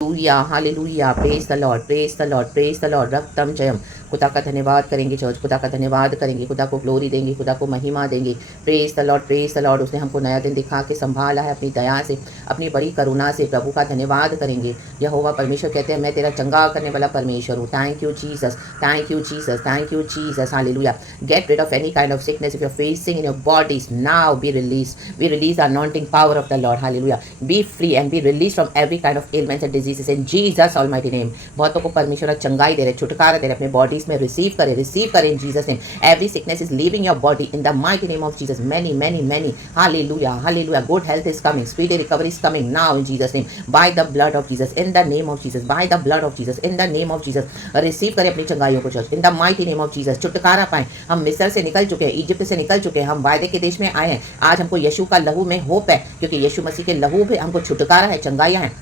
Hallelujah, praise the lord, praise the lord, praise the lord. रक्तम जयम। खुदा का धन्यवाद करेंगे चर्च, खुदा का धन्यवाद करेंगे, खुदा को ग्लोरी देंगे, खुदा को महिमा देंगे। Praise the lord, praise the Lord. उसने हमको नया दिन दिखा के संभाला है अपनी दया से, अपनी बड़ी करुणा से। प्रभु का धन्यवाद करेंगे। यहोवा परमेश्वर कहते हैं मैं तेरा चंगा करने वाला परमेश्वर हूँ। Thank you Jesus, thank you Jesus, thank you Jesus. Hallelujah. Get rid of any kind of sickness if you're facing in your bodies now, be released. We release the anointing power of the Lord. Hallelujah. Be free and be released from every kind of ailments and diseases in Jesus almighty name. बहुतों को परमेश्वर चंगाई दे रहे, छुटकारा दे रहे, अपने bodies में receive करें इन Jesus name. Every sickness is leaving your body in the mighty name of Jesus. Many many many hallelujah, hallelujah. Good health is coming, speedy recovery is coming now in Jesus name, by the blood of Jesus, in the name of Jesus, by the blood of Jesus, in the name of Jesus. Receive करें अपनी चंगाइयों को church, in the mighty name of Jesus. छुटकारा पाएं। हम मिस्र से निकल चुके हैं, इजिप्ट से निकल चुके हैं, हम वायदे के देश में आए हैं। आज हमको यीशु का लहू में होप है, क्योंकि यीशु मसीह के लहू पे हमको छुटकारा है, चंगाइयां हैं।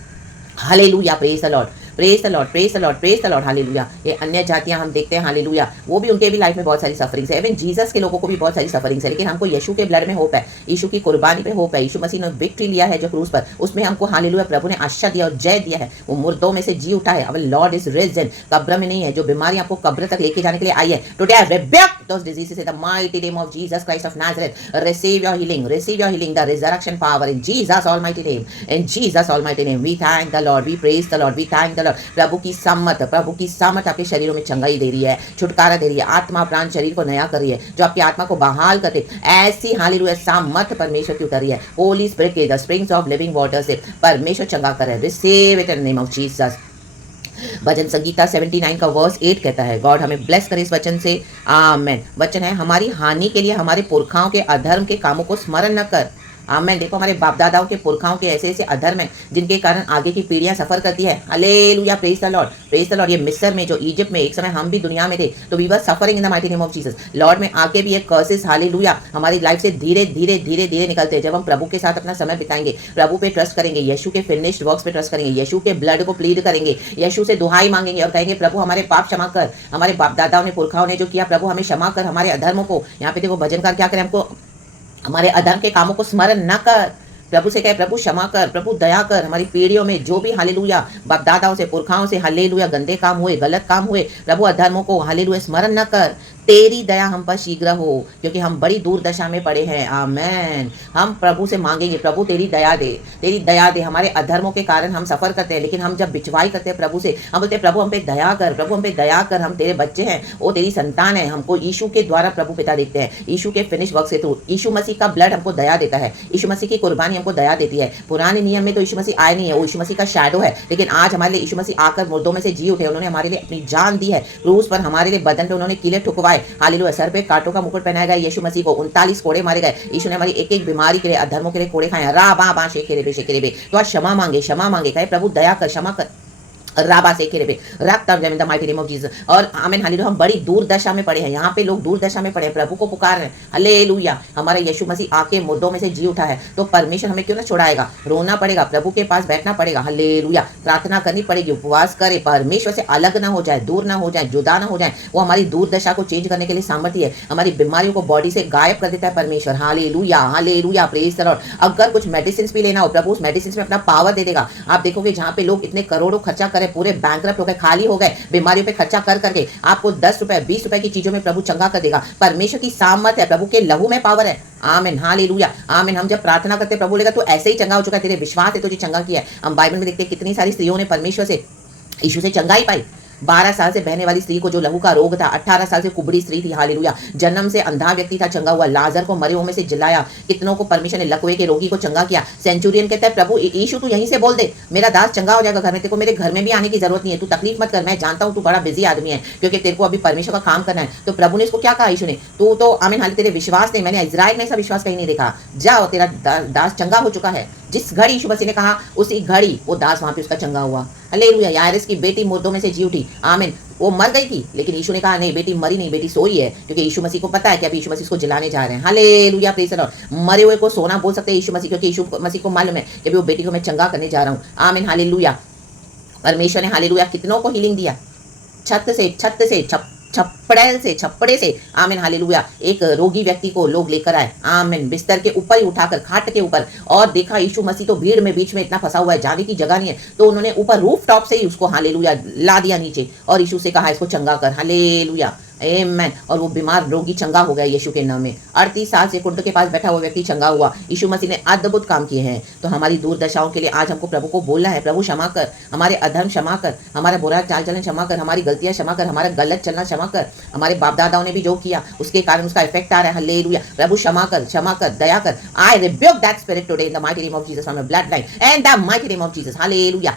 Hallelujah, praise the lord, praise the lord, praise the lord, praise the Lord. Hallelujah. ये अन्य जातियां हम देखते हैं, हालेलुया, वो भी उनके भी लाइफ में बहुत सारी सफरिंग्स है। इवन जीसस के लोगों को भी बहुत सारी सफरिंग्स है, लेकिन हमको यीशु के ब्लड में होप है, यीशु की कुर्बानी पे होप है। यीशु मसीह ने विक्ट्री लिया है जो क्रूस पर, उसमें हमको हालेलुया प्रभु ने आशा दिया और जय दिया है। वो मुर्दों में से जी उठा है। अब लॉर्ड इज रिजन, कब्र में नहीं है। जो बीमारी आपको कब्र तक लेके जाने के लिए आई है, today I rebuke those diseases in the mighty name of Jesus Christ of Nazareth. Receive your healing, receive your healing, the resurrection power in Jesus almighty name, in Jesus almighty name. We thank the Lord, we praise the Lord, we thank the Lord. प्रभु की सामर्थ आपके शरीरों में चंगाई दे रही है, छुटकारा दे रही है, आत्मा प्राण शरीर को नया कर रही है, जो आपकी आत्मा को बहाल करते, ऐसी हालेलुया सामर्थ परमेश्वर की उतर रही है। होली स्पिरिट के the springs of living water से परमेश्वर चंगा कर रहे हैं। Receive it in the name of Jesus. भजन संगीता 79 का वर्स 8 कहता है, गॉड हमें ब्लेस करे इस वचन से, आमेन। वचन है, हमारी हानि के लिए हमारे पुरखाओं के अधर्म के कामों को स्मरण न कर। आमेन। देखो हमारे बाप दादाओं के पुरखाओं के ऐसे ऐसे अधर्म हैं जिनके कारण आगे की पीढ़ियां सफर करती है। Hallelujah, praise the lord, praise the Lord. ये मिस्र में, जो इजिप्ट में, एक समय हम भी दुनिया में थे, तो we were suffering in the mighty name of Jesus. Lord में आके भी एक कर्सेस हालेलुया हमारी लाइफ से धीरे धीरे धीरे धीरे निकलते हैं। जब हम प्रभु के साथ अपना समय बिताएंगे, प्रभु पे ट्रस्ट करेंगे, यीशु के फिनिश्ड वर्क्स पे ट्रस्ट करेंगे, यीशु के ब्लड को प्लीड करेंगे, यीशु से दुहाई मांगेंगे और कहेंगे प्रभु हमारे पाप क्षमा कर, हमारे बाप दादाओं ने पुरखाओं ने जो किया प्रभु हमें क्षमा कर, हमारे अधर्मों को। यहाँ पे देखो भजनकार क्या करें, हमको हमारे अधर्म के कामों को स्मरण न कर। प्रभु से कहे प्रभु क्षमा कर, प्रभु दया कर। हमारी पीढ़ियों में जो भी हालेलुया बाप दादाओं से पुरखाओं से हालेलुया गंदे काम हुए, गलत काम हुए, प्रभु अधर्मों को हालेलुया स्मरण न कर। तेरी दया हम पर शीघ्र हो, क्योंकि हम बड़ी दूर दशा में पड़े हैं। आमेन। हम प्रभु से मांगेंगे प्रभु तेरी दया दे, तेरी दया दे। हमारे अधर्मों के कारण हम सफर करते हैं, लेकिन हम जब बिचवाई करते हैं प्रभु से, हम बोलते हैं प्रभु हम पे दया कर, प्रभु हम पे दया कर, हम तेरे बच्चे हैं, वो तेरी संतान है। हमको यीशु के द्वारा प्रभु पिता देखते हैं, यीशु के फिनिश वर्क से थ्रू। यीशु मसीह का ब्लड हमको दया देता है, यीशु मसीह की कुर्बानी हमको दया देती है। पुराने नियम में तो यीशु मसीह आए नहीं है, वो यीशु मसीह का शैडो है, लेकिन आज हमारे लिए यीशु मसीह आकर मुर्दों में से जी उठे। उन्होंने हमारे लिए अपनी जान दी है क्रूस पर, हमारे लिए बदन पे उन्होंने कीले ठुकवाए। हालेलुया। सर पे कांटों का मुकुट पहनाया गया यीशु मसीह को, 39 कोड़े मारे गए। यीशु ने हमारी एक एक बीमारी के लिए, अधर्मों के लिए कोड़े खाए। रा बा बा शेखेरे बे। तो आज क्षमा मांगे, क्षमा मांगे, कहे प्रभु दया कर, क्षमा कर। राबा से खेरे पे रक्त of the mighty name of Jesus. और आमीन हालेलुया। हम बड़ी दूर दशा में पड़े हैं, यहाँ पे लोग दूर दशा में पड़े हैं, प्रभु को पुकार रहे हैं। हालेलुया। हमारा यीशु मसीह आके मुर्दों में से जी उठा है, तो परमेश्वर हमें क्यों ना छुड़ाएगा। रोना पड़ेगा, प्रभु के पास बैठना पड़ेगा। हालेलुया। प्रार्थना करनी पड़ेगी, उपवास करे, परमेश्वर से अलग ना हो जाए, दूर ना हो जाए, जुदा ना हो जाए। वो हमारी दूर दशा को चेंज करने के लिए सामर्थ्य है। हमारी बीमारियों को बॉडी से गायब कर देता है परमेश्वर। Hallelujah, hallelujah, praise the Lord. अगर कुछ मेडिसिन भी लेना हो, प्रभु उस मेडिसिन में अपना पावर दे देगा। आप देखोगे जहाँ पे लोग इतने करोड़ों खर्चा करें, पूरे बैंकरप्ट खाली हो गए बीमारियों पे खर्चा कर करके, आपको 10 रुपए 20 रुपए की चीजों में प्रभु चंगा कर देगा। परमेश्वर की सामर्थ है, प्रभु के लहू में पावर है। आमीन हालेलुया, आमीन। हम जब प्रार्थना करते प्रभु बोलेगा तो ऐसे ही चंगा हो चुका है, तेरे विश्वास है तुझे चंगा किया है। हम बाइबल में देखते हैं कितनी सारी स्त्रियों ने परमेश्वर से, यीशु से चंगाई पाई। 12 साल से बहने वाली स्त्री को जो लहू का रोग था, 18 साल से कुबड़ी स्त्री थी, हालेलुया। जन्म से अंधा व्यक्ति था, चंगा हुआ। लाजर को मरे हुए में से जिलाया। कितनों को परमेश्वर ने लकवे के रोगी को चंगा किया। सेंचुरियन कहता है प्रभु यीशु तू यहीं से बोल दे, मेरा दास चंगा हो जाएगा घर में। तेरे को मेरे घर में भी आने की जरूरत नहीं है, तू तकलीफ मत कर। मैं जानता हूँ तू बड़ा बिजी आदमी है, क्योंकि तेरे को अभी परमेश्वर का काम करना है। तो प्रभु ने इसको क्या कहा, यीशु ने, तू तो आमीन हाल तेरे विश्वास नहीं, मैंने इजराइल में ऐसा विश्वास कहीं नहीं देखा। जाओ, तेरा दास चंगा हो चुका है। जिस घड़ी यीशु मसीह ने कहा, उसी घड़ी वो दास वहां पे उसका चंगा हुआ। हालेलुया। याइरस की बेटी मुर्दों में से जी उठी। आमीन। वो मर गई थी, लेकिन यीशु ने कहा नहीं बेटी मरी नहीं, बेटी सोई है, क्योंकि यीशु मसीह को पता है कि अभी यीशु मसीह इसको जलाने जा रहे हैं। Hallelujah, praise the Lord. मरे हुए को सोना बोल सकते हैं यीशु मसीह, क्योंकि यीशु मसीह को मालूम है कि वो बेटी को मैं चंगा करने जा रहा हूँ। आमीन हालेलुया। परमेश्वर ने हालेलुया कितनों को हीलिंग दिया। छत से छप्पड़े से आमीन हालेलुया एक रोगी व्यक्ति को लोग लेकर आए आमीन बिस्तर के ऊपर ही उठाकर खाट के ऊपर और देखा यीशु मसीह तो भीड़ में बीच में इतना फंसा हुआ है जाने की जगह नहीं है तो उन्होंने ऊपर रूफ टॉप से ही उसको हालेलुया ला दिया नीचे और यीशु से कहा इसको चंगा कर हालेलुया आमेन और वो बीमार रोगी चंगा हो गया यीशु के नाम में 38 साल से कुंड के पास बैठा हुआ व्यक्ति चंगा हुआ यीशु मसीह ने अद्भुत काम किए हैं तो हमारी दुर्दशाओं के लिए आज हमको प्रभु को बोलना है प्रभु क्षमा कर हमारे अधर्म क्षमा कर हमारा बुरा चाल चलन क्षमा कर हमारी गलतियां क्षमा कर हमारा गलत चलना क्षमा कर हमारे बाप दादाओं ने भी जो किया उसके कारण उसका इफेक्ट आ रहा है हालेलुया प्रभु क्षमा कर दया कर आई rebuke that spirit today in the mighty name of Jesus from the blood line and the mighty name of Jesus hallelujah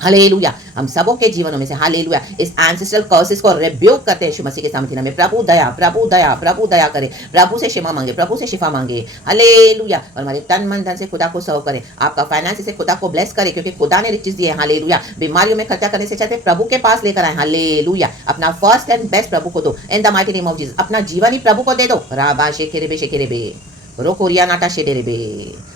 hallelujah हम सबों के जीवनों में से हालेलुया इस एंसेस्ट्रल कर्सेस को रिब्यूक करते हैं यीशु मसीह के सामर्थ्य में प्रभु दया करे प्रभु से क्षमा मांगे प्रभु से शिफा मांगे हालेलुया और हमारे तन मन धन से खुदा को सर्व करें आपका फाइनेंस से खुदा को ब्लेस करे क्योंकि खुदा ने रिचेस दिए हैं हालेलुया बीमारियों में खर्चा करने से चाहते प्रभु के पास लेकर आए हालेलुया अपना फर्स्ट एंड बेस्ट प्रभु को दो इन the mighty name of Jesus अपना जीवन ही प्रभु को दे दो राबा शेखेरे रोकोरिया नाटा शेडेरेबे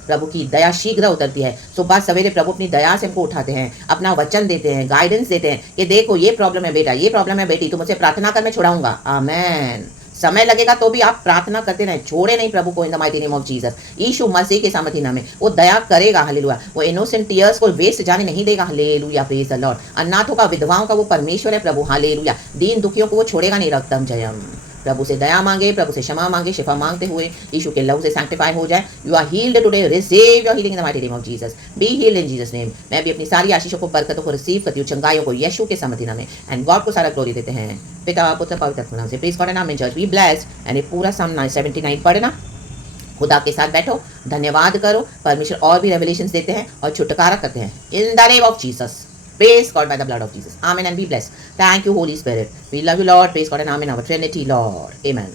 प्रभु की दया शीघ्र उतरती है सुबह सवेरे प्रभु अपनी दया से हमको उठाते हैं अपना वचन देते हैं गाइडेंस देते हैं कि देखो ये प्रॉब्लम है बेटा ये प्रॉब्लम है बेटी तुम मुझसे प्रार्थना कर मैं छुड़ाऊंगा आमेन समय लगेगा तो भी आप प्रार्थना करते रहें छोड़े नहीं प्रभु को in the mighty name of Jesus यीशु मसीह के सामर्थ्य नाम में वो दया करेगा हालेलुया वो इनोसेंट टीयर्स को वेस्ट जाने नहीं देगा हालेलुया प्रेज द लॉर्ड अनाथों का विधवाओं का वो परमेश्वर है प्रभु हालेलुया दीन दुखियों को वो छोड़ेगा नहीं रक्तम जयम प्रभु से दया मांगे प्रभु से क्षमा मांगे शिफा मांगते हुए यीशु के लहू से सैंक्टिफाई हो जाए you are healed today receive your healing in the mighty name of Jesus be healed in Jesus name मैं भी अपनी सारी आशीषों को बरकतों को रिसीव करती हूँ चंगाइयों को यीशु के सामर्थ्य नाम में एंड गॉड को सारा ग्लोरी देते हैं पिता पुत्र पवित्र आत्मा नाम से please God and amen church be blessed and ये पूरा साम 79 पढ़ना खुदा के साथ बैठो धन्यवाद करो परमेश्वर और भी रेवलेशंस देते हैं और छुटकारा करते हैं इन the name of Jesus Praise God by the blood of Jesus. Amen and be blessed. Thank you, Holy Spirit. We love you, Lord. Praise God and Amen. Our Trinity, Lord. Amen.